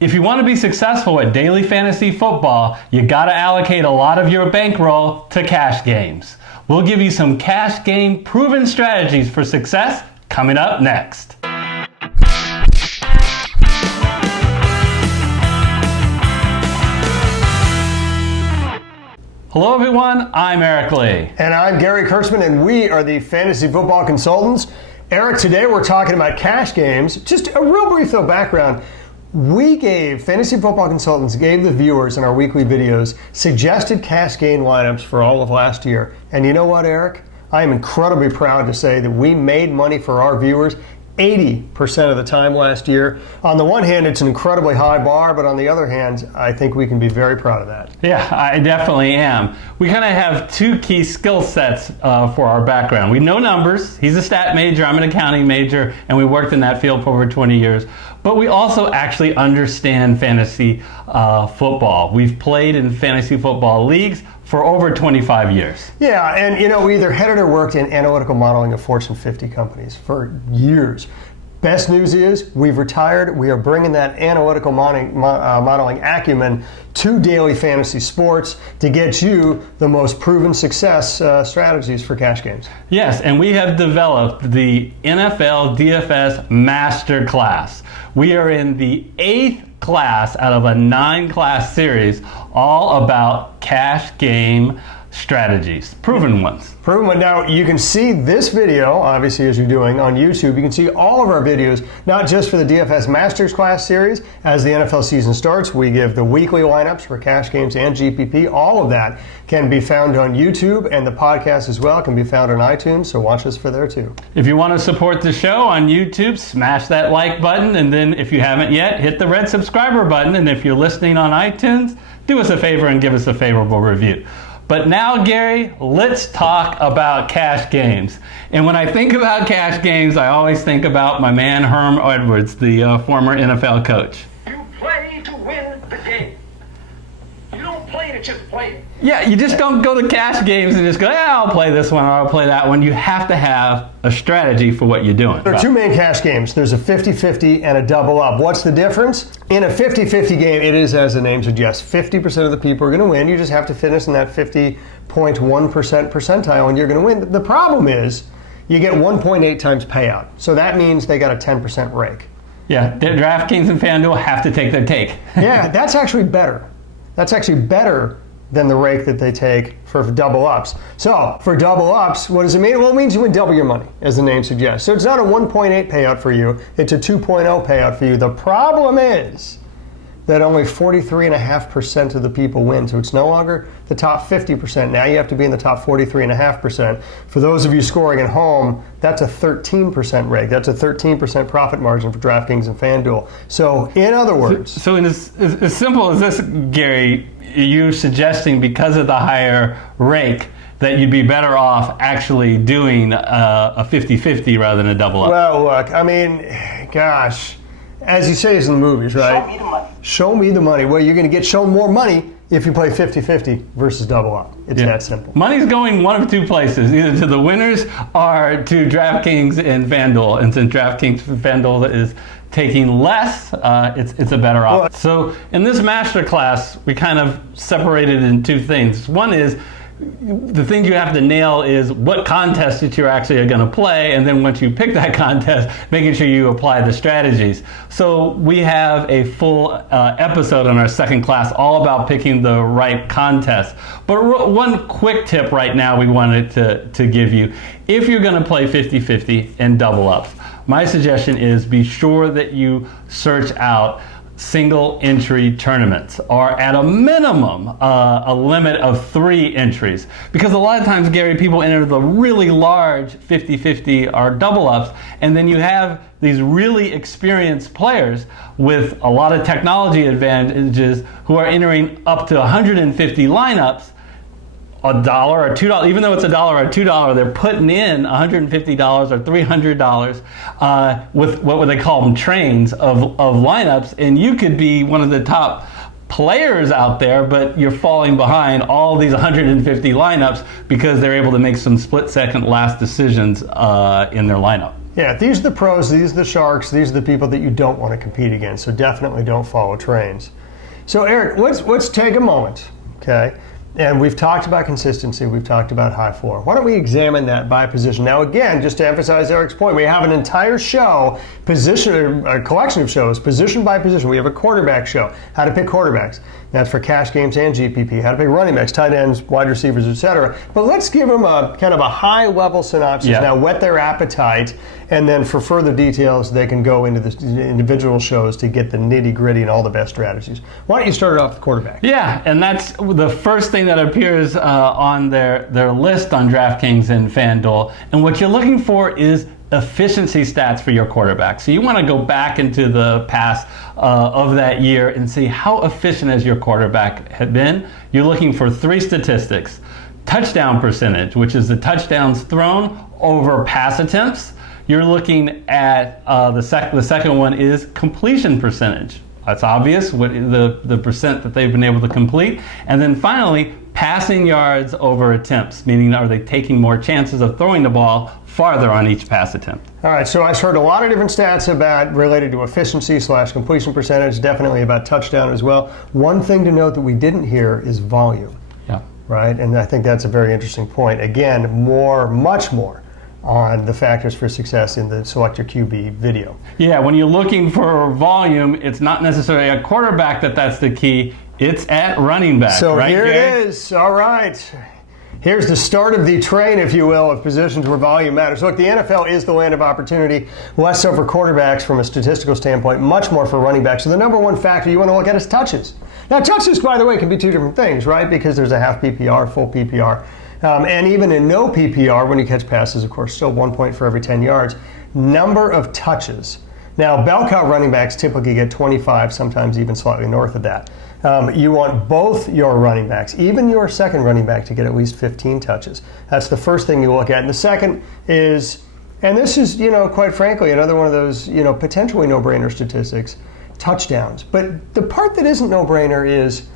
If you want to be successful at daily fantasy football, you got to allocate a lot of your bankroll to cash games. We'll give you some cash game proven strategies for success coming up next. Hello everyone, I'm Eric Lee. And I'm Gary Kurtzman, and we are the Fantasy Football Consultants. Eric, today we're talking about cash games. Just a real brief though background. Fantasy Football Consultants gave the viewers in our weekly videos suggested cash game lineups for all of last year. And you know what, Eric? I am incredibly proud to say that we made money for our viewers 80% of the time last year. On the one hand, it's an incredibly high bar, but on the other hand, I think we can be very proud of that. Yeah, I definitely am. We kind of have two key skill sets for our background. We know numbers. He's a stat major, I'm an accounting major, and we worked in that field for over 20 years. But we also actually understand fantasy football. We've played in fantasy football leagues for over 25 years. Yeah, and you know, we either headed or worked in analytical modeling of Fortune 50 companies for years. Best news is we've retired. We are bringing that analytical modeling acumen to daily fantasy sports to get you the most proven success strategies for cash games. Yes, and we have developed the NFL DFS Master Class. We are in the 8th class out of a 9-class series, all about cash game strategies, proven ones. Proven one. Now you can see this video, obviously, as you're doing on YouTube. You can see all of our videos, not just for the DFS Masters Class series. As the NFL season starts, we give the weekly lineups for cash games and GPP. All of that can be found on YouTube, and the podcast as well can be found on iTunes, so watch us for there too. If you want to support the show on YouTube, smash that like button, and then if you haven't yet, hit the red subscriber button, and if you're listening on iTunes, do us a favor and give us a favorable review. But now, Gary, let's talk about cash games. And when I think about cash games, I always think about my man Herm Edwards, the former NFL coach. You play to win the game. You don't play to just play it. Yeah, you just don't go to cash games and just go, yeah, I'll play this one or I'll play that one. You have to have a strategy for what you're doing. There are two main cash games. There's a 50-50 and a double up. What's the difference? In a 50-50 game, it is, as the name suggests, 50% of the people are going to win. You just have to finish in that 50.1% percentile and you're going to win. The problem is you get 1.8 times payout. So that means they got a 10% rake. Yeah, DraftKings and FanDuel have to take their take. Yeah, that's actually better. That's actually better than the rake that they take for double ups. So for double ups, what does it mean? Well, it means you win double your money, as the name suggests. So it's not a 1.8 payout for you, it's a 2.0 payout for you. The problem is that only 43.5% of the people win. So it's no longer the top 50%. Now you have to be in the top 43.5%. For those of you scoring at home, that's a 13% rake. That's a 13% profit margin for DraftKings and FanDuel. So in other words... So in as simple as this, Gary, you're suggesting because of the higher rake that you'd be better off actually doing a 50-50 rather than a double up. Well, look, I mean, gosh... As you say, it's in the movies, right? Show me the money. Show me the money. Well, you're going to get shown more money if you play 50-50 versus double up. It's that simple. Money's going one of two places, either to the winners or to DraftKings and FanDuel. And since DraftKings and FanDuel is taking less, it's a better option. So in this master class, we kind of separated in two things. One is the thing you have to nail is what contest that you're actually going to play, and then once you pick that contest, making sure you apply the strategies. So we have a full episode on our second class all about picking the right contest. But one quick tip right now we wanted to give you. If you're going to play 50-50 and double ups, my suggestion is be sure that you search out single entry tournaments, or at a minimum a limit of 3 entries, because a lot of times, Gary, people enter the really large 50-50 or double ups, and then you have these really experienced players with a lot of technology advantages who are entering up to 150 lineups, $1 or $2, even though it's $1 or $2, they're putting in $150 or $300 with what would they call them, trains of lineups, and you could be one of the top players out there, but you're falling behind all these 150 lineups because they're able to make some split-second last decisions in their lineup. Yeah, these are the pros, these are the sharks, these are the people that you don't want to compete against. So definitely don't follow trains. So Eric, let's take a moment, okay? And we've talked about consistency, we've talked about high floor. Why don't we examine that by position? Now again, just to emphasize Eric's point, we have an entire show, a collection of shows, position by position. We have a quarterback show, how to pick quarterbacks. That's for cash games and GPP, how to pick running backs, tight ends, wide receivers, etc. But let's give them a kind of a high-level synopsis. Yeah. Now, whet their appetite, and then for further details, they can go into the individual shows to get the nitty-gritty and all the best strategies. Why don't you start it off with quarterback? Yeah, and that's the first thing that appears on their list on DraftKings and FanDuel. And what you're looking for is efficiency stats for your quarterback. So you want to go back into the past of that year and see how efficient has your quarterback had been. You're looking for 3 statistics. Touchdown percentage, which is the touchdowns thrown over pass attempts. You're looking at the second one is completion percentage. That's obvious, what the percent that they've been able to complete. And then finally, passing yards over attempts, meaning are they taking more chances of throwing the ball farther on each pass attempt. All right, so I've heard a lot of different stats about related to efficiency / completion percentage, definitely about touchdown as well. One thing to note that we didn't hear is volume. Yeah. Right, and I think that's a very interesting point. Again, much more on the factors for success in the Select Your QB video. Yeah, when you're looking for volume, it's not necessarily a quarterback that's the key. It's at running back. So right, here Gary? it is. All right. Here's the start of the train, if you will, of positions where volume matters. Look, the NFL is the land of opportunity, less so for quarterbacks from a statistical standpoint, much more for running backs. So the number one factor you want to look at is touches. Now, touches, by the way, can be 2 different things, right? Because there's a half PPR, full PPR. And even in no PPR, when you catch passes, of course, still 1 point for every 10 yards. Number of touches. Now, bell cow running backs typically get 25, sometimes even slightly north of that. You want both your running backs, even your second running back, to get at least 15 touches. That's the first thing you look at. And the second is, and this is, quite frankly, another one of those, potentially no-brainer statistics, touchdowns. But the part that isn't no-brainer is,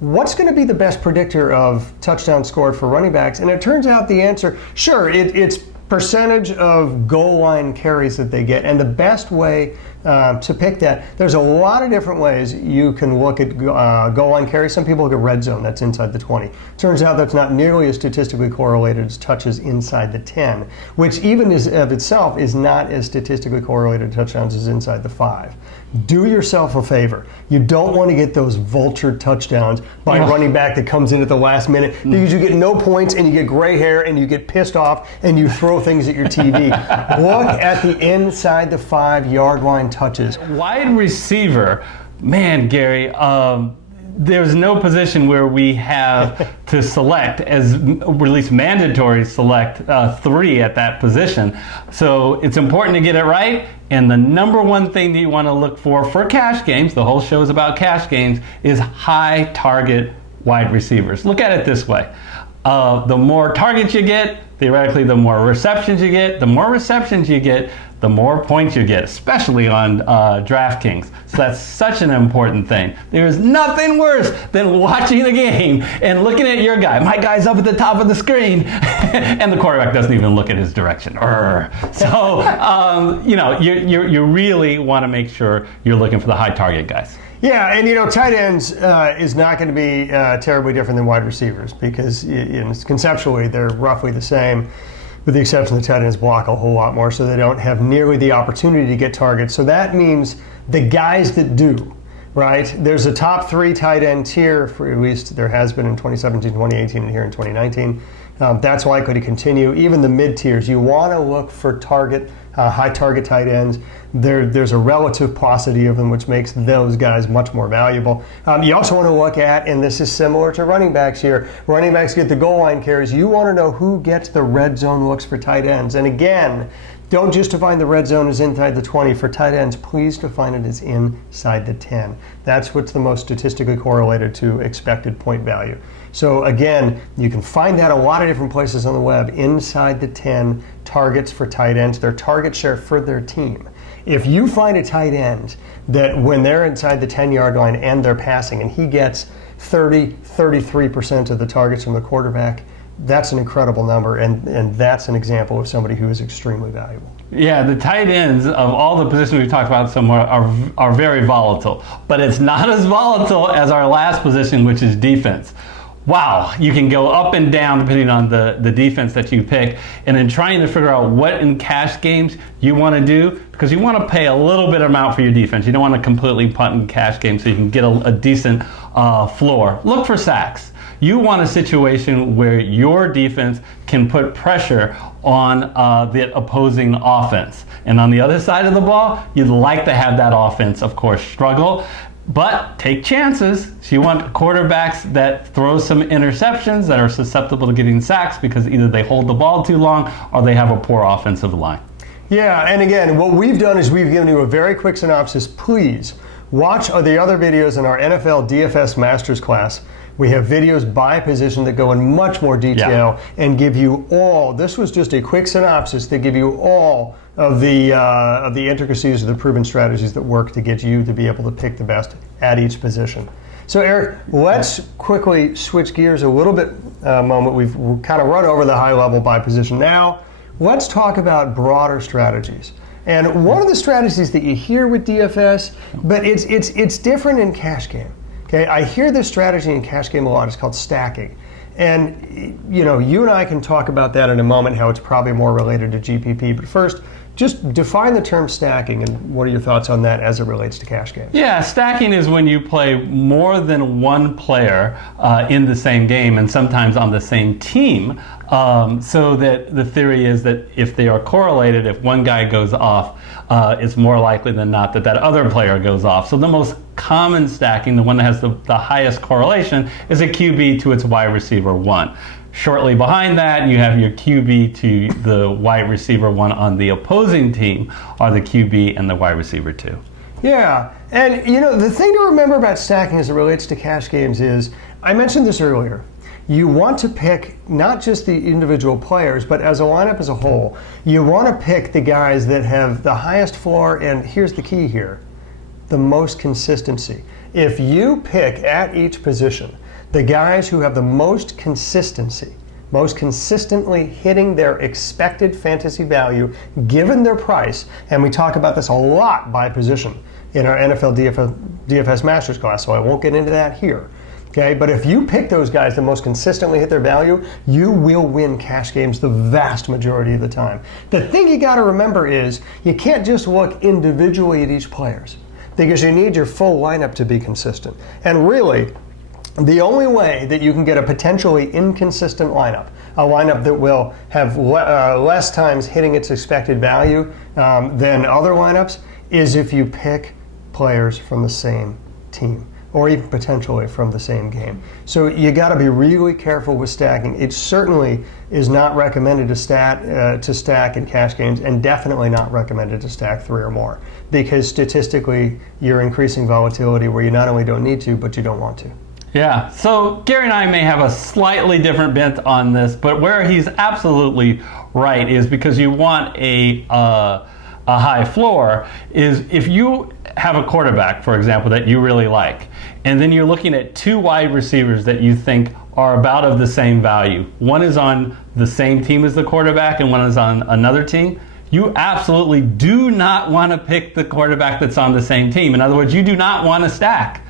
what's going to be the best predictor of touchdowns scored for running backs? And it turns out the answer, sure, it's percentage of goal line carries that they get. And the best way to pick that, there's a lot of different ways you can look at goal line carries. Some people look at red zone, that's inside the 20. Turns out that's not nearly as statistically correlated as touches inside the 10, which even of itself is not as statistically correlated to touchdowns as inside the 5. Do yourself a favor. You don't want to get those vulture touchdowns by a running back that comes in at the last minute because you get no points and you get gray hair and you get pissed off and you throw things at your TV. Look at the inside the 5-yard line touches. Wide receiver, man, Gary, there's no position where we have to select, or at least mandatory select 3 at that position. So it's important to get it right. And the number one thing that you want to look for cash games, the whole show is about cash games, is high target wide receivers. Look at it this way. The more targets you get, theoretically, the more receptions you get. The more receptions you get, the more points you get, especially on DraftKings. So that's such an important thing. There's nothing worse than watching the game and looking at your guy. My guy's up at the top of the screen, and the quarterback doesn't even look at his direction. So, you really want to make sure you're looking for the high target guys. Yeah, and tight ends is not going to be terribly different than wide receivers because conceptually they're roughly the same, with the exception the tight ends block a whole lot more, so they don't have nearly the opportunity to get targets. So that means the guys that do, right? There's a top 3 tight end tier, for at least there has been in 2017, 2018, and here in 2019. That's likely to continue. Even the mid tiers, you want to look for high target tight ends. There's a relative paucity of them, which makes those guys much more valuable. You also want to look at, and this is similar to running backs here, running backs get the goal line carries. You want to know who gets the red zone looks for tight ends. And again, don't just define the red zone as inside the 20. For tight ends, please define it as inside the 10. That's what's the most statistically correlated to expected point value. So again, you can find that a lot of different places on the web. Inside the 10 targets for tight ends, their target share for their team. If you find a tight end that when they're inside the 10-yard line and they're passing and he gets 33% of the targets from the quarterback, that's an incredible number, and that's an example of somebody who is extremely valuable. Yeah, the tight ends of all the positions we talked about somewhere are very volatile, but it's not as volatile as our last position, which is defense. Wow, you can go up and down depending on the defense that you pick, and in trying to figure out what in cash games you want to do, because you want to pay a little bit amount for your defense. You don't want to completely punt in cash games so you can get a decent floor. Look for sacks. You want a situation where your defense can put pressure on the opposing offense. And on the other side of the ball, you'd like to have that offense, of course, struggle. But take chances. So you want quarterbacks that throw some interceptions, that are susceptible to getting sacks because either they hold the ball too long or they have a poor offensive line. Yeah, and again, what we've done is we've given you a very quick synopsis. Please watch the other videos in our NFL DFS Master Class. We have videos by position that go in much more detail and give you all. This was just a quick synopsis that give you all of the intricacies of the proven strategies that work to get you to be able to pick the best at each position. So Eric, let's quickly switch gears a little bit. We've kind of run over the high level by position. Now, let's talk about broader strategies. And one of the strategies that you hear with DFS, but it's different in cash game. Okay, I hear this strategy in cash game a lot. It's called stacking. And you and I can talk about that in a moment, how it's probably more related to GPP. But first, just define the term stacking, and what are your thoughts on that as it relates to cash games? Yeah, stacking is when you play more than one player in the same game, and sometimes on the same team. So that the theory is that if they are correlated, if one guy goes off, it's more likely than not that other player goes off. So the most common stacking, the one that has the highest correlation, is a QB to its wide receiver 1. Shortly behind that, you have your QB to the wide receiver 1 on the opposing team, or the QB and the wide receiver 2. Yeah, and the thing to remember about stacking as it relates to cash games is, I mentioned this earlier, you want to pick not just the individual players, but as a lineup as a whole. You want to pick the guys that have the highest floor, and here's the key here, the most consistency. If you pick at each position the guys who have the most consistency, most consistently hitting their expected fantasy value given their price, and we talk about this a lot by position in our NFL DFS Master Class, so I won't get into that here. Okay, but if you pick those guys that most consistently hit their value, you will win cash games the vast majority of the time. The thing you got to remember is you can't just look individually at each player's, because you need your full lineup to be consistent. And really, the only way that you can get a potentially inconsistent lineup, a lineup that will have less times hitting its expected value than other lineups, is if you pick players from the same team, or even potentially from the same game. So you got to be really careful with stacking. It certainly is not recommended to stack in cash games, and definitely not recommended to stack 3 or more, because statistically you're increasing volatility where you not only don't need to, but you don't want to. Yeah, so Gary and I may have a slightly different bent on this, but where he's absolutely right is because you want a high floor is if you have a quarterback, for example, that you really like, and then you're looking at 2 wide receivers that you think are about of the same value. One is on the same team as the quarterback and one is on another team. You absolutely do not want to pick the quarterback that's on the same team. In other words, you do not want to stack.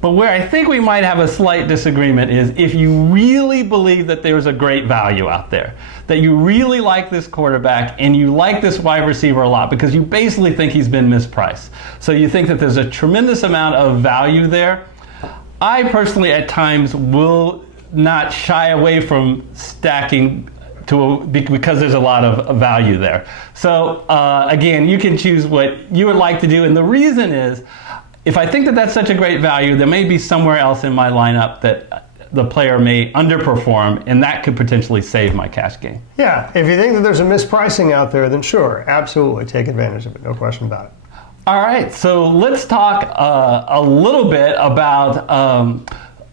But where I think we might have a slight disagreement is if you really believe that there's a great value out there, that you really like this quarterback and you like this wide receiver a lot because you basically think he's been mispriced. So you think that there's a tremendous amount of value there. I personally at times will not shy away from stacking because there's a lot of value there. So again, you can choose what you would like to do, and the reason is, if I think that that's such a great value, there may be somewhere else in my lineup that the player may underperform, and that could potentially save my cash game. Yeah, if you think that there's a mispricing out there, then sure, absolutely take advantage of it, no question about it. All right, so let's talk a little bit about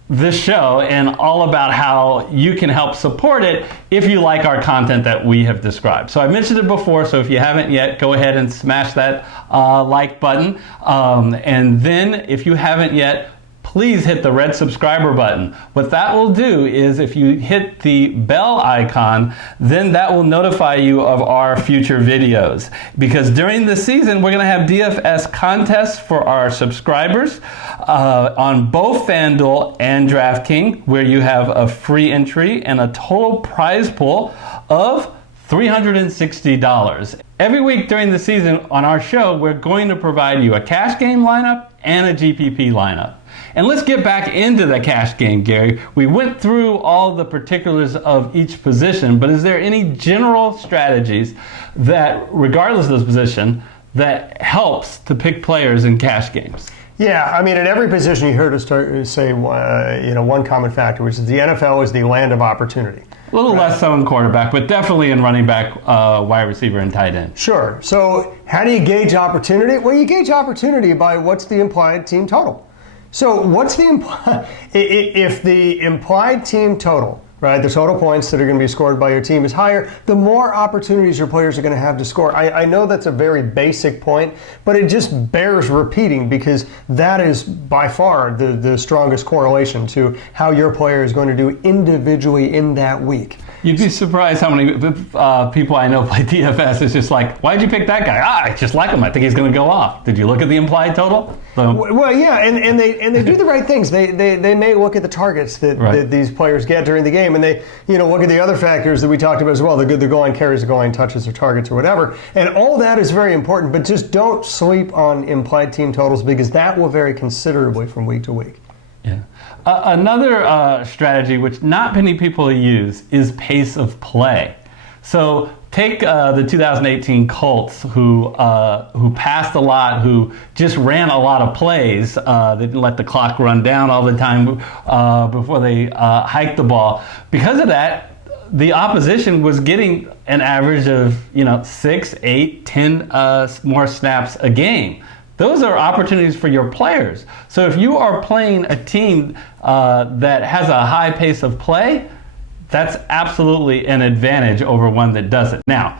this show and all about how you can help support it if you like our content that we have described. So I mentioned it before, so if you haven't yet, go ahead and smash that like button. And then if you haven't yet, please hit the red subscriber button. What that will do is if you hit the bell icon, then that will notify you of our future videos. Because during the season, we're going to have DFS contests for our subscribers on both FanDuel and DraftKings, where you have a free entry and a total prize pool of $360. Every week during the season on our show, we're going to provide you a cash game lineup and a GPP lineup. And let's get back into the cash game, Gary. We went through all the particulars of each position, but is there any general strategies that, regardless of the position, that helps to pick players in cash games? Yeah, I mean, at every position you heard us say, one common factor, which is the NFL is the land of opportunity. A little less so in quarterback, but definitely in running back, wide receiver, and tight end. Sure. So how do you gauge opportunity? Well, you gauge opportunity by what's the implied team total. So what's the if the implied team total, right, the total points that are going to be scored by your team is higher, the more opportunities your players are going to have to score. I know that's a very basic point, but it just bears repeating because that is by far the strongest correlation to how your player is going to do individually in that week. You'd be surprised how many people I know play DFS. It's just like, why'd you pick that guy? I just like him. I think he's going to go off. Did you look at the implied total? Well, yeah, and they do the right things. They may look at the targets that these players get during the game, and they look at the other factors that we talked about as well. The goal line carries, the goal line touches, or targets, or whatever. And all that is very important. But just don't sleep on implied team totals because that will vary considerably from week to week. Yeah. Another strategy which not many people use is pace of play. So take the 2018 Colts who passed a lot, who just ran a lot of plays. They didn't let the clock run down all the time before they hiked the ball. Because of that, the opposition was getting an average of 6, 8, 10 more snaps a game. Those are opportunities for your players. So if you are playing a team that has a high pace of play, that's absolutely an advantage over one that doesn't. Now,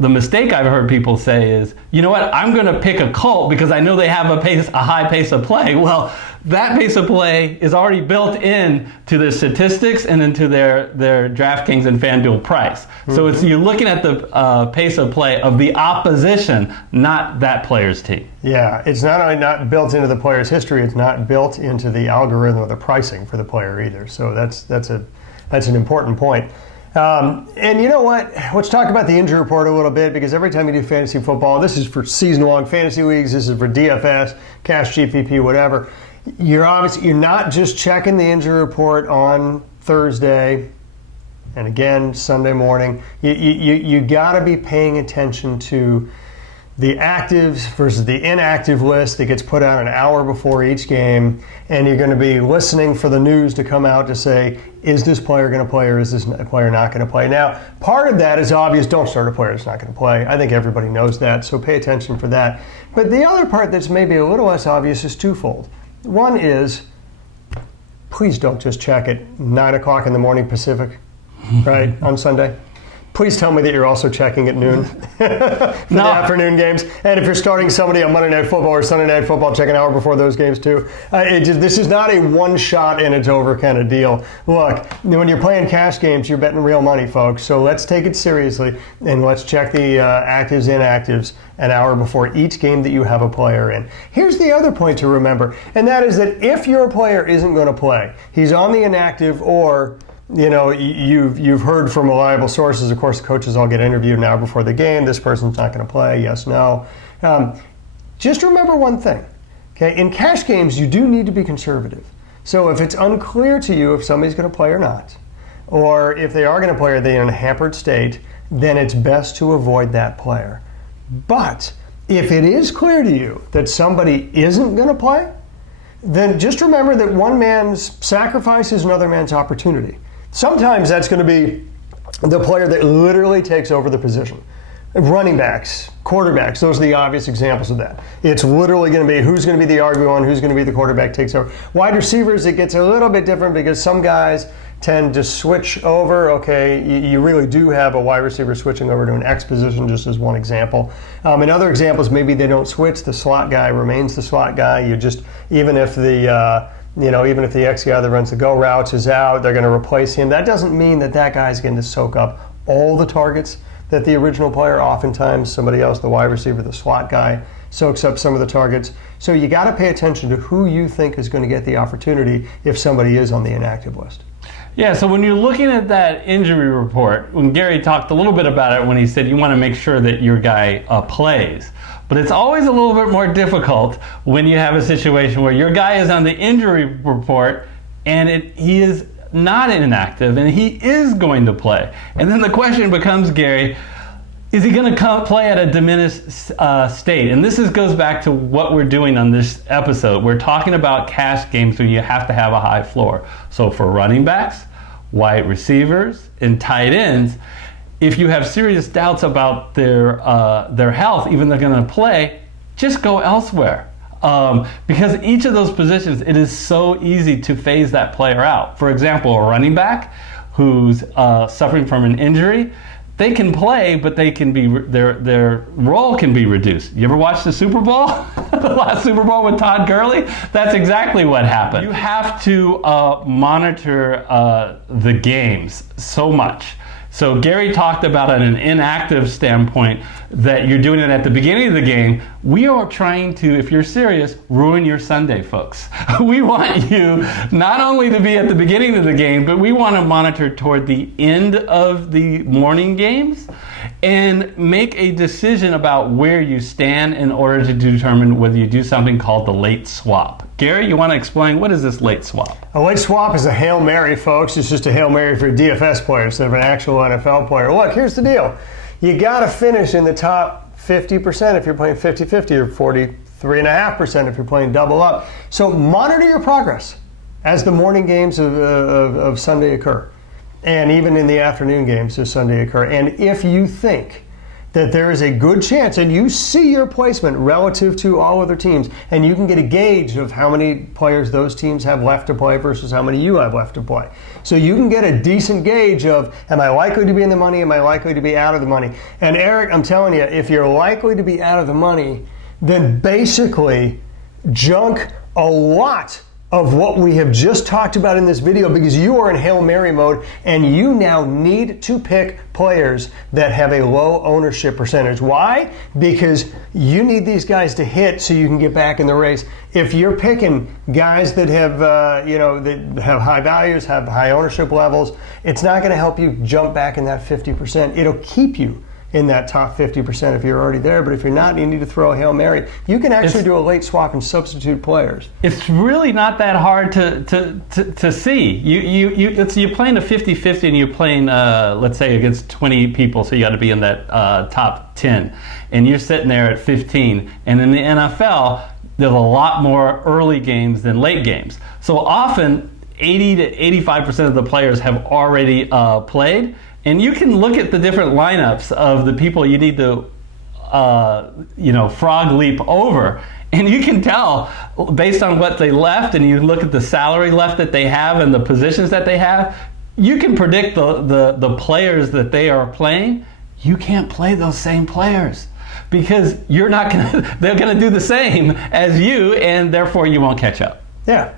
the mistake I've heard people say is, you know what, I'm going to pick a Colt because I know they have a high pace of play. Well, that pace of play is already built in to their statistics and into their DraftKings and FanDuel price. Mm-hmm. So you're looking at the pace of play of the opposition, not that player's team. Yeah, it's not only not built into the player's history, it's not built into the algorithm or the pricing for the player either. So that's an important point. And you know what? Let's talk about the injury report a little bit because every time you do fantasy football, this is for season-long fantasy leagues, this is for DFS, cash GPP, whatever. You're not just checking the injury report on Thursday and again Sunday morning. You got to be paying attention to the actives versus the inactive list that gets put out an hour before each game, and you're going to be listening for the news to come out to say, is this player going to play or is this player not going to play? Now, part of that is obvious. Don't start a player that's not going to play. I think everybody knows that, so pay attention for that. But the other part that's maybe a little less obvious is twofold. One is, please don't just check at 9 o'clock in the morning Pacific, right, on Sunday. Please tell me that you're also checking at noon for the afternoon games. And if you're starting somebody on Monday Night Football or Sunday Night Football, check an hour before those games too. This is not a one-shot and it's over kind of deal. Look, when you're playing cash games, you're betting real money, folks. So let's take it seriously and let's check the actives, inactives an hour before each game that you have a player in. Here's the other point to remember, and that is that if your player isn't going to play, he's on the inactive or you've heard from reliable sources. Of course, the coaches all get interviewed an hour before the game. This person's not going to play. Yes, no. Just remember one thing. Okay, in cash games, you do need to be conservative. So if it's unclear to you if somebody's going to play or not, or if they are going to play, are they in a hampered state, then it's best to avoid that player. But if it is clear to you that somebody isn't going to play, then just remember that one man's sacrifice is another man's opportunity. Sometimes that's going to be the player that literally takes over the position. Running backs, quarterbacks, those are the obvious examples of that. It's literally going to be who's going to be the RB1, who's going to be the quarterback takes over. Wide receivers, it gets a little bit different because some guys tend to switch over. Okay, you really do have a wide receiver switching over to an X position, just as one example. In other examples, maybe they don't switch. The slot guy remains the slot guy. You just, even if the even if the X guy that runs the go routes is out, they're going to replace him. That doesn't mean that guy's going to soak up all the targets that the original player. Oftentimes somebody else, the wide receiver, the slot guy, soaks up some of the targets. So you got to pay attention to who you think is going to get the opportunity if somebody is on the inactive list. Yeah, so when you're looking at that injury report, when Gary talked a little bit about it when he said you want to make sure that your guy plays. But it's always a little bit more difficult when you have a situation where your guy is on the injury report and he is not inactive and he is going to play. And then the question becomes, Gary, is he going to play at a diminished state? And this goes back to what we're doing on this episode. We're talking about cash games where you have to have a high floor. So for running backs, wide receivers, and tight ends, if you have serious doubts about their health, even they're going to play, just go elsewhere. Because each of those positions, it is so easy to phase that player out. For example, a running back who's suffering from an injury, they can play, but they can be their role can be reduced. You ever watch the Super Bowl? The last Super Bowl with Todd Gurley? That's exactly what happened. You have to monitor the games so much. So Gary talked about an inactive standpoint that you're doing it at the beginning of the game. We are trying to, if you're serious, ruin your Sunday, folks. We want you not only to be at the beginning of the game, but we want to monitor toward the end of the morning games and make a decision about where you stand in order to determine whether you do something called the late swap. Gary, you want to explain what is this late swap? A late swap is a Hail Mary, folks. It's just a Hail Mary for a DFS player instead of an actual NFL player. Look, here's the deal. You got to finish in the top 50% if you're playing 50-50 or 43.5% if you're playing double up. So monitor your progress as the morning games of Sunday occur, and even in the afternoon games of Sunday occur. And if you think that there is a good chance, and you see your placement relative to all other teams, and you can get a gauge of how many players those teams have left to play versus how many you have left to play. So you can get a decent gauge of, am I likely to be in the money, am I likely to be out of the money? And Eric, I'm telling you, if you're likely to be out of the money, then basically junk a lot of what we have just talked about in this video, because you are in Hail Mary mode and you now need to pick players that have a low ownership percentage. Why? Because you need these guys to hit so you can get back in the race. If you're picking guys that have that have high values, have high ownership levels, it's not going to help you jump back in that 50%. It'll keep you in that top 50% if you're already there, but if you're not, you need to throw a Hail Mary. You can actually do a late swap and substitute players. It's really not that hard to see. You're playing a 50-50 and you're playing, let's say, against 20 people, so you got to be in that top 10. And you're sitting there at 15. And in the NFL, there's a lot more early games than late games. So often, 80 to 85% of the players have already played. And you can look at the different lineups of the people you need to, frog leap over. And you can tell based on what they left, and you look at the salary left that they have and the positions that they have, you can predict the players that they are playing. You can't play those same players because they're going to do the same as you, and therefore you won't catch up. Yeah.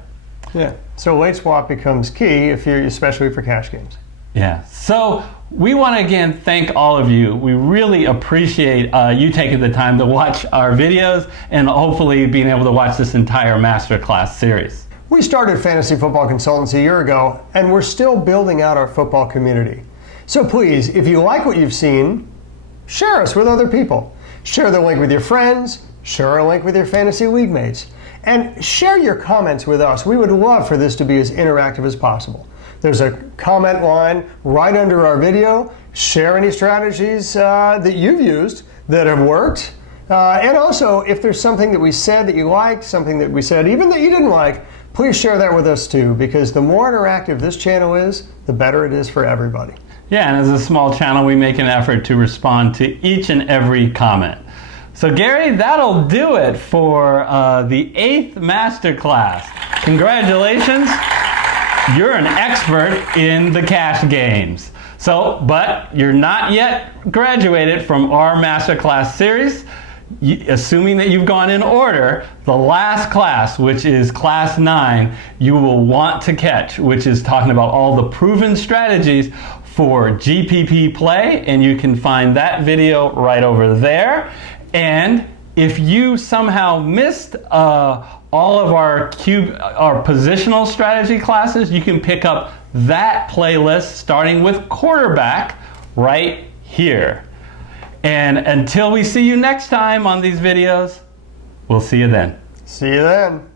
So late swap becomes key especially for cash games. Yeah, so we want to again thank all of you. We really appreciate you taking the time to watch our videos and hopefully being able to watch this entire masterclass series. We started Fantasy Football Consultants a year ago, and we're still building out our football community. So please, if you like what you've seen, share us with other people. Share the link with your friends, share a link with your fantasy league mates, and share your comments with us. We would love for this to be as interactive as possible. There's a comment line right under our video. Share any strategies that you've used that have worked. And also, if there's something that we said that you liked, something that we said even that you didn't like, please share that with us too, because the more interactive this channel is, the better it is for everybody. Yeah, and as a small channel, we make an effort to respond to each and every comment. So Gary, that'll do it for the 8th masterclass. Congratulations, you're an expert in the cash games. So, but you're not yet graduated from our masterclass series. Assuming that you've gone in order, the last class, which is class 9, you will want to catch, which is talking about all the proven strategies for GPP play, and you can find that video right over there. And if you somehow missed all of our positional strategy classes, you can pick up that playlist starting with quarterback right here. And until we see you next time on these videos, we'll see you then. See you then.